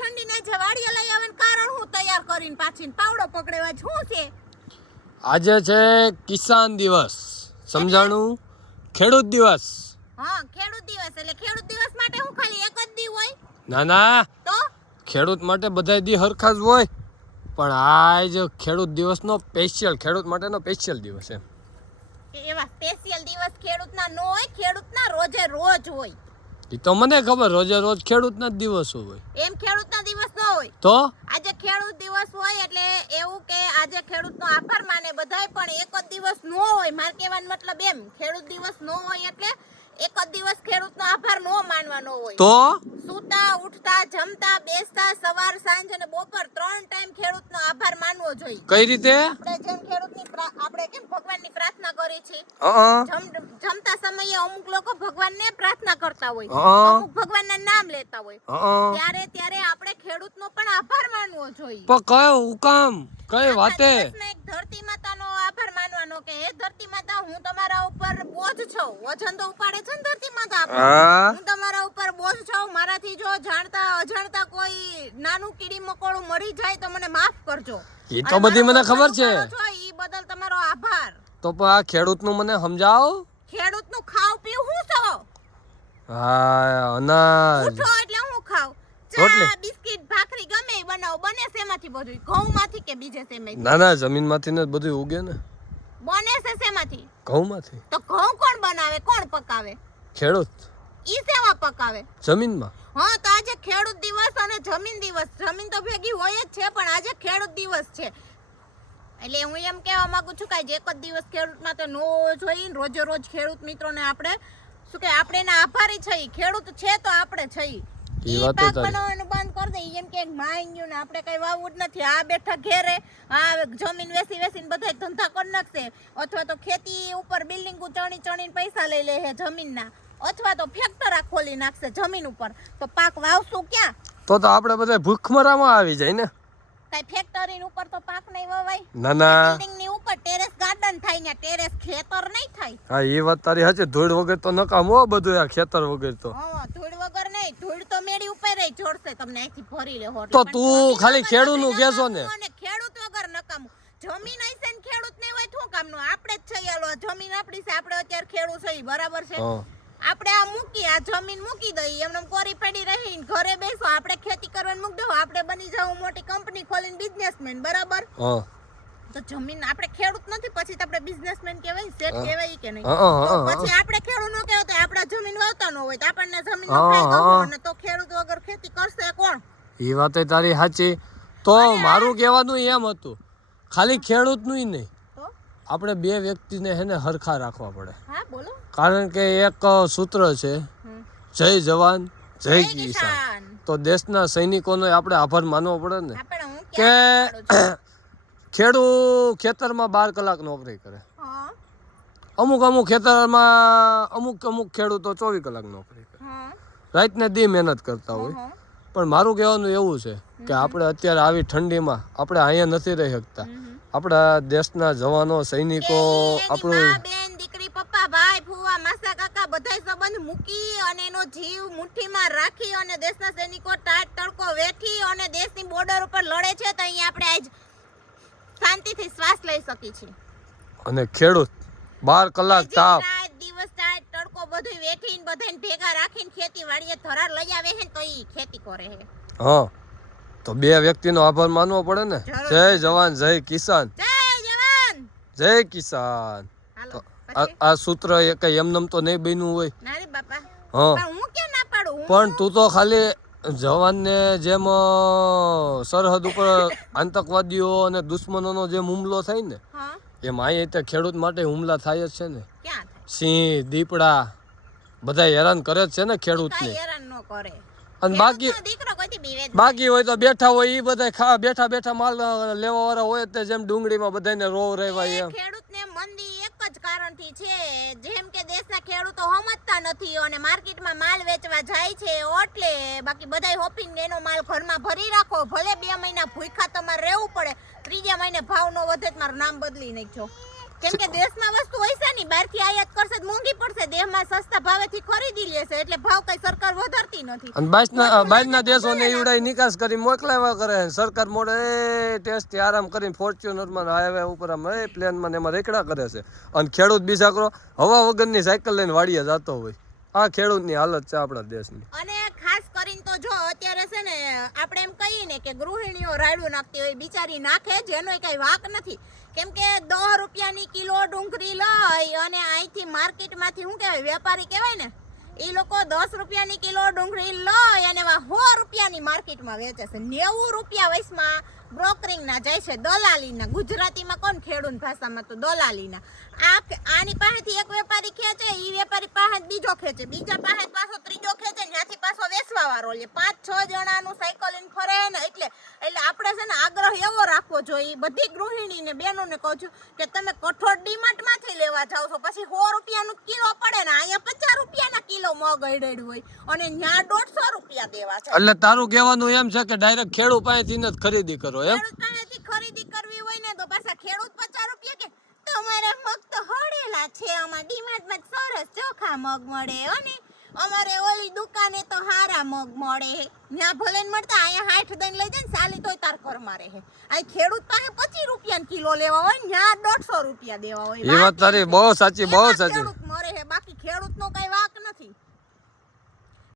ઠંડીને જે વાડીએ લઈ આવે કારણ હું તૈયાર કરીને પાછીને પાવડો પકડેવા શું છે? આજે છે કિસાન દિવસ, સમજાણું? ખેડૂત દિવસ. હા, ખેડૂત દિવસ એટલે ખેડૂત દિવસ માટે હું ખાલી એક જ દી હોય? ના ના, તો ખેડૂત માટે બધાય દી હરખા જ હોય, પણ આજ ખેડૂત દિવસનો સ્પેશિયલ, ખેડૂત માટેનો સ્પેશિયલ દિવસ છે. એવા સ્પેશિયલ દિવસ ખેડૂતના નો હોય, ખેડૂતના રોજે રોજ હોય. એ તો મને ખબર, રોજે રોજ ખેડૂતના જ દિવસો હોય. એમ ખેડૂતના દિવસ ન હોય. તો આજે ખેડૂત દિવસ હોય એટલે એવું કે આજે ખેડૂતનો આભાર માને બધાય, પણ એક જ દિવસ ન હોય. માર કહેવાનો મતલબ એમ, ખેડૂત દિવસ ન હોય એટલે એક જ દિવસ ખેડૂતનો આભાર ન માનવાનો હોય. તો સૂતા, ઉઠતા, જમતા, બેસતા, સવાર, સાંજ અને બપોર 3 ટાઈમ ખેડૂતનો આભાર માનવો જોઈએ. કઈ રીતે? આપણે જેમ ખેડૂતની આપણે કેમ ભગવાનની પ્રાર્થના કરીએ છીએ, જમતા સમયે અમુક લોકો ભગવાનને પ્રાર્થના કરતા હોય, અમુક ભગવાનના નામ લેતા હોય, ત્યારે આપણે ખેડૂતનો પણ આભાર માનવો જોઈએ. પણ કયો હુકમ, કઈ વાતે? એક ધરતી માતાનો આભાર માનવાનો કે હે ધરતી માતા, હું તમારા ઉપર બોજ છું. વજન તો ઉપાડે છે ને ધરતી માતા આપણું. હું તમારા ઉપર બોજ છું. મારાથી જો જાણતા અજાણતા કોઈ નાનું કીડી મકોડું મરી જાય તો મને માફ કરજો. એ તો બધી મને ખબર છે. ઈ બદલ તમારો આભાર. તો પણ આ ખેડૂતનું મને સમજાવો. ખેડૂતનું ખાવ પીવું શું છો? હા, અનાજ. ઉઠો એટલે હું ખાવ? રોટલી, ચા, બિસ્કિટ, ભાખરી ગમે એ બનાવો. બને શેમાંથી બધું? ઘઉંમાંથી કે બીજે શેમાંથી? ના ના, જમીનમાંથી ને બધું ઉગે ને. બને છે શેમાંથી? ઘઉંમાંથી. તો ઘઉં કોણ બનાવે, કોણ પકાવે? ખેડૂત. ઈ સેવા પકાવે? જમીનમાં. હા, તો આજે ખેડૂત દિવસ અને જમીન દિવસ, જમીન તો ભેગી હોય જ છે, પણ આજે ખેડૂત દિવસ છે. એટલે હું એમ કહેવા માંગુ છું કે આજે એક જ દિવસ ખેડૂતમાં તો નો જોઈ, રોજે રોજ ખેડૂત મિત્રોને આપણે શું કે આપણે એના આભારી છીએ. ખેડૂત છે તો આપણે છીએ. ઈ પાક બનાવવાનું બંધ કરી દે, એમ કે માંગ્યું ને આપણે કઈ વાવવું જ નથી. આ બેઠા ઘેરે આ જમીન વેસીને બધા ધંધા કરી નાખશે, અથવા તો ખેતી ઉપર બિલ્ડિંગો ચણીને પૈસા લઈ લે છે જમીનના, અથવા તો ફેક્ટરા ખોલી નાખશે જમીન ઉપર. તો પાક વાવશું ક્યાં? તો આપણે બધા ભૂખમરામાં આવી જાય ને. કઈ ફેક્ટરી ઉપર તો પાક નહીં વવાય. ના ના, બિલ્ડિંગ ની ઉપર ટેરેસ ગાર્ડન થાય ને, ટેરેસ ખેતર નહીં થાય. હા, એ વાત તારી સાચી. ધૂળ વગર તો નકામ હો બધું, આ ખેતર વગર તો. હા, ધૂળ વગર નહીં, ધૂળ તો મેળી ઉપર રહી જોડશે, તમને અહીંથી ભરી લેહો. તો તું ખાલી ખેડૂતનું કહેશો ને. ખેડૂત વગર નકામું. જમીન હશે ને ખેડૂત નહીં હોય શું કામનું? આપણે જ છીએ. હાલો, જમીન આપણી છે, આપણે અત્યારે ખેડૂત છીએ, બરાબર છે? આપણે આ મૂકી, આ જમીન મૂકી દઈએ, એમને કોરી પડી રહીને ઘરે બેસો, આપણે ખેતી કરવાનું મૂકી દો, આપણે બની જાવ મોટી કંપની ખોલીને બિઝનેસમેન, બરાબર? તો જમીન આપણે ખેડૂત નથી, પછી તો આપણે બિઝનેસમેન કહેવાય, શેઠ કહેવાય કે નહીં? પછી આપણે ખેડૂત નો કહેવાય તો આપણા જમીન વાવતા ન હોય તો આપણને જમીન નો ફાયદો હોય ને, તો ખેડૂત વગર ખેતી કરશે કોણ? એ વાત તારી સાચી. તો મારું કહેવાનું એમ હતું, ખાલી ખેડૂતનું નહીં, આપણે બે વ્યક્તિને હે ને હરખા રાખવા પડે. હા, બોલો. કારણ કે એક સૂત્ર છે, જય જવાન જય કિસાન. તો દેશના સૈનિકોનો આપણે આભાર માનવો પડે ને, કે ખેતરમાં 12 કલાક નોકરી કરે. અમુક ખેતરમાં અમુક ખેડૂતો 24 કલાક નોકરી કરે, રાતને દી મહેનત કરતા હોય. પણ મારું કહેવાનું એવું છે કે આપણે અત્યારે આવી ઠંડીમાં આપણે અહીંયા નથી રહી શકતા. આપણા દેશના જવાનો, સૈનિકો, આપણું બેન, દીકરી, પપ્પા, ભાઈ, ફુવા, માસા, કાકા બધાય સંબંધ મૂકી અને એનો જીવ મુઠ્ઠીમાં રાખી અને દેશના સૈનિકો ટાટ તડકો વેઠી અને દેશની બોર્ડર ઉપર લડે છે, તો અહીંયા આપણે આજ શાંતિથી શ્વાસ લઈ શકી છીએ. અને ખેડૂત 12 કલાક તાપ, દિવસ ટાટ તડકો બધું વેઠીને બધાને ભેગા રાખીને ખેતી વાડીએ ધરાર લઈ આવે છે, તો ઈ ખેતી કરે છે. હા, તો બે વ્યક્તિનો આભાર માનવો પડે ને. જય જવાન જય કિસાન. જય જવાન જય કિસાન. આ સૂત્ર કઈ એમનેમ તો નહીં બન્યું હોય. ના રે બાપા. હા, પણ હું કેમ ના પાડું? પણ તું તો ખાલી જવાનને જેમ સરહદ ઉપર આતંકવાદીઓ અને દુશ્મનોનો જેમ હુમલો થાય ને, એમ અહીંયા ખેડૂત માટે હુમલા થાય જ છે ને. સિંહ, દીપડા બધા હેરાન કરે જ છે ને ખેડૂતને. હેરાન ન કરે. અને બાકી હોય તો બેઠા હોય, ઈ બધા બેઠા માલ લેવા વાળા હોય તે જેમ ડુંગળીમાં બધાને રોવ રહેવાય. એમ ખેડૂતને મંદી એક જ કારણથી છે, જેમ કે દેશના ખેડૂતો સમજતા નથી અને માર્કેટમાં માલ વેચવા જાય છે, એટલે બાકી બધાય હોપીને એનો માલ ઘરમાં ભરી રાખો, ભલે 2 મહિના ભૂખ્યા તમારે રહેવું પડે, 3જા મહિને ભાવ નો વધે મારું નામ બદલી નાખજો. કેમ કે દેશમાં વસ્તુ હોય છે નહીં, બહારથી આયાત કરશે તો મોંઘી પડશે, દેશમાં સસ્તા ભાવેથી ખરીદી લેશે એટલે ભાવ કઈ સરકાર વધારતી નથી. અને બહારના દેશોને ઈવડાઈ નિકાસ કરી મોકલાવ્યા કરે, સરકાર મોડે ટેસ્ટથી આરામ કરીને ફોર્ચ્યુનરમાં હાઈવે ઉપર આમ પ્લેનમાં ને એમાં રેકડા કરે છે. અને ખેડૂત બિચારો હવા વગરની સાયકલ લઈને વાડીએ જતો હોય. આ ખેડૂતની હાલત છે આપણા દેશની. અને ખાસ કરીને તો જો અત્યારે છે ને આપણે એમ કહીએ ને કે ગૃહિણીઓ રાયડું નાખતી હોય, બિચારી નાખે જેનો કઈ વાક નથી. કેમ કે 10 રૂપિયાની કિલો ડુંગળી લઈ અને અહીંથી માર્કેટમાંથી શું કહેવાય વેપારી કહેવાય ને, એ લોકો 10 રૂપિયાની કિલો ડુંગળી લઈ અને 100 રૂપિયાની માર્કેટમાં વેચે છે. 90 રૂપિયા વયસમાં બ્રોકરિંગ ના જાય છે, દલાલીના. ગુજરાતીમાં કોણ ખેડૂત ભાષામાં તો દલાલીના. આની પાસેથી એક વેપારી ખેંચે, ઈ વેપારી પાસે બીજો ખેંચે, બીજા પાસે પાછો ત્રીજો ખેંચે, ત્યાંથી પાછો વેચવા વાળો લે. 5-6 જણાનું સાયકલિંગ ફરે ને એટલે આપણે છે ને આગ્રહ એવો રાખવો જોઈએ બધી ગૃહિણીને બહેનોને કહું છું કે તમે કઠોળ ડીમાર્ટમાંથી લેવા જાવ છો, પછી 100 રૂપિયાનું કિલો પડે ને અહીંયા 50 રૂપિયાના કિલો મગ અડેડ હોય અને ત્યાં 150 રૂપિયા દેવા છે. એટલે તારું કહેવાનું એમ છે કે ડાયરેક્ટ ખેડૂત પાસેથી જ ખરીદી કરો એમ? ખેડૂત પાસેથી ખરીદી કરવી હોય ને તો પાછા ખેડૂત 50 રૂપિયા કે તમારા મગ તો હળેલા છે, આમાં ડીમાર્ટમાં સરસ ચોખા મગ મળે અને અમારે ઓલી દુકાને તો હારા મગ મળે. ત્યાં ભલે ન મળતા અહીંયા 60 દઈને લઈ જાય ને સાલી તોય તાર ઘરમાં રહે. અહીં ખેડૂત પાસે 25 રૂપિયા કિલો લેવા હોય, ત્યાં 150 રૂપિયા દેવા હોય. એ વાત તારી બહુ સાચી, બહુ સાચી.